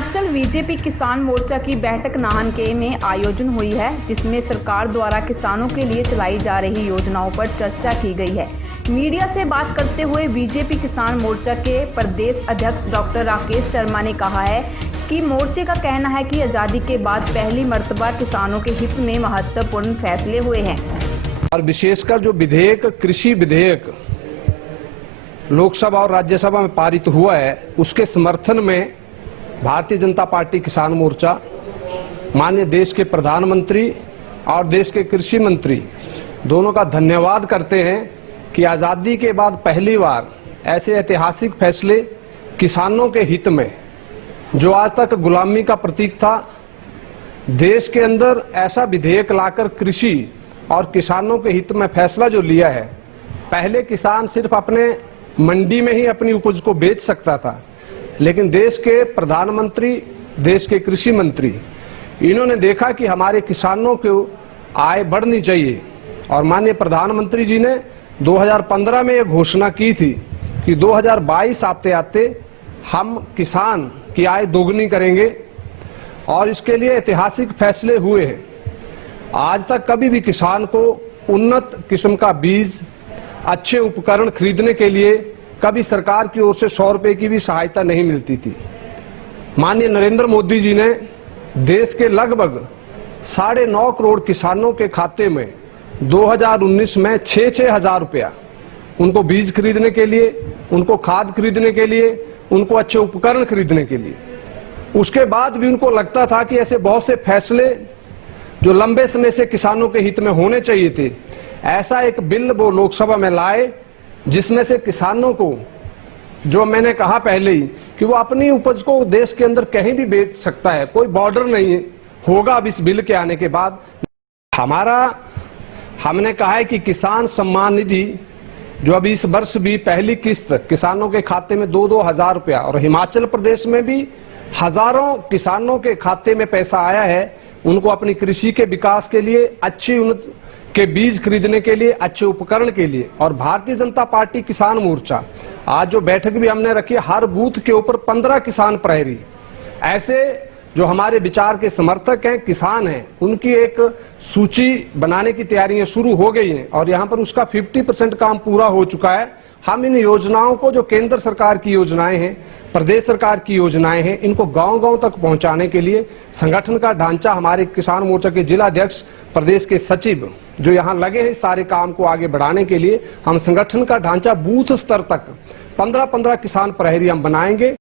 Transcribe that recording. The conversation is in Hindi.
हिमाचल बीजेपी किसान मोर्चा की बैठक नाहन में आयोजन हुई है, जिसमें सरकार द्वारा किसानों के लिए चलाई जा रही योजनाओं पर चर्चा की गई है। मीडिया से बात करते हुए बीजेपी किसान मोर्चा के प्रदेश अध्यक्ष डॉक्टर राकेश शर्मा ने कहा है कि मोर्चे का कहना है कि आज़ादी के बाद पहली मर्तबा किसानों के हित में महत्वपूर्ण फैसले हुए हैं। और विशेषकर जो विधेयक, कृषि विधेयक लोकसभा और राज्यसभा में पारित हुआ है, उसके समर्थन में भारतीय जनता पार्टी किसान मोर्चा माननीय देश के प्रधानमंत्री और देश के कृषि मंत्री दोनों का धन्यवाद करते हैं कि आज़ादी के बाद पहली बार ऐसे ऐतिहासिक फैसले किसानों के हित में, जो आज तक गुलामी का प्रतीक था, देश के अंदर ऐसा विधेयक लाकर कृषि और किसानों के हित में फैसला जो लिया है। पहले किसान सिर्फ अपने मंडी में ही अपनी उपज को बेच सकता था, लेकिन देश के प्रधानमंत्री, देश के कृषि मंत्री, इन्होंने देखा कि हमारे किसानों को आय बढ़नी चाहिए और माननीय प्रधानमंत्री जी ने 2015 में यह घोषणा की थी कि 2022 आते आते हम किसान की आय दोगुनी करेंगे और इसके लिए ऐतिहासिक फैसले हुए हैं। आज तक कभी भी किसान को उन्नत किस्म का बीज, अच्छे उपकरण खरीदने के लिए कभी सरकार की ओर से 100 रुपए की भी सहायता नहीं मिलती थी। माननीय नरेंद्र मोदी जी ने देश के लगभग 9.5 करोड़ किसानों के खाते में 2019 में 6-6 हजार रुपया उनको बीज खरीदने के लिए, उनको खाद खरीदने के लिए, उनको अच्छे उपकरण खरीदने के लिए। उसके बाद भी उनको लगता था कि ऐसे बहुत से फैसले जो लंबे समय से किसानों के हित में होने चाहिए थे, ऐसा एक बिल वो लोकसभा में लाए जिसमें से किसानों को, जो मैंने कहा पहले ही कि वो अपनी उपज को देश के अंदर कहीं भी बेच सकता है, कोई बॉर्डर नहीं है, होगा अब इस बिल के आने के बाद। हमने कहा है कि किसान सम्मान निधि जो अभी इस वर्ष भी पहली किस्त किसानों के खाते में 2-2 हजार रुपया, और हिमाचल प्रदेश में भी हजारों किसानों के खाते में पैसा आया है, उनको अपनी कृषि के विकास के लिए, अच्छी उन्नत के बीज खरीदने के लिए, अच्छे उपकरण के लिए। और भारतीय जनता पार्टी किसान मोर्चा आज जो बैठक भी हमने रखी है, हर बूथ के ऊपर 15 किसान प्रहरी, ऐसे जो हमारे विचार के समर्थक हैं, किसान हैं, उनकी एक सूची बनाने की तैयारियां शुरू हो गई हैं और यहाँ पर उसका 50% काम पूरा हो चुका है। हम इन योजनाओं को, जो केंद्र सरकार की योजनाएं हैं, प्रदेश सरकार की योजनाएं हैं, इनको गांव-गांव तक पहुंचाने के लिए संगठन का ढांचा हमारे किसान मोर्चा के जिला अध्यक्ष, प्रदेश के सचिव जो यहाँ लगे हैं सारे काम को आगे बढ़ाने के लिए, हम संगठन का ढांचा बूथ स्तर तक 15-15 किसान प्रहरी हम बनाएंगे।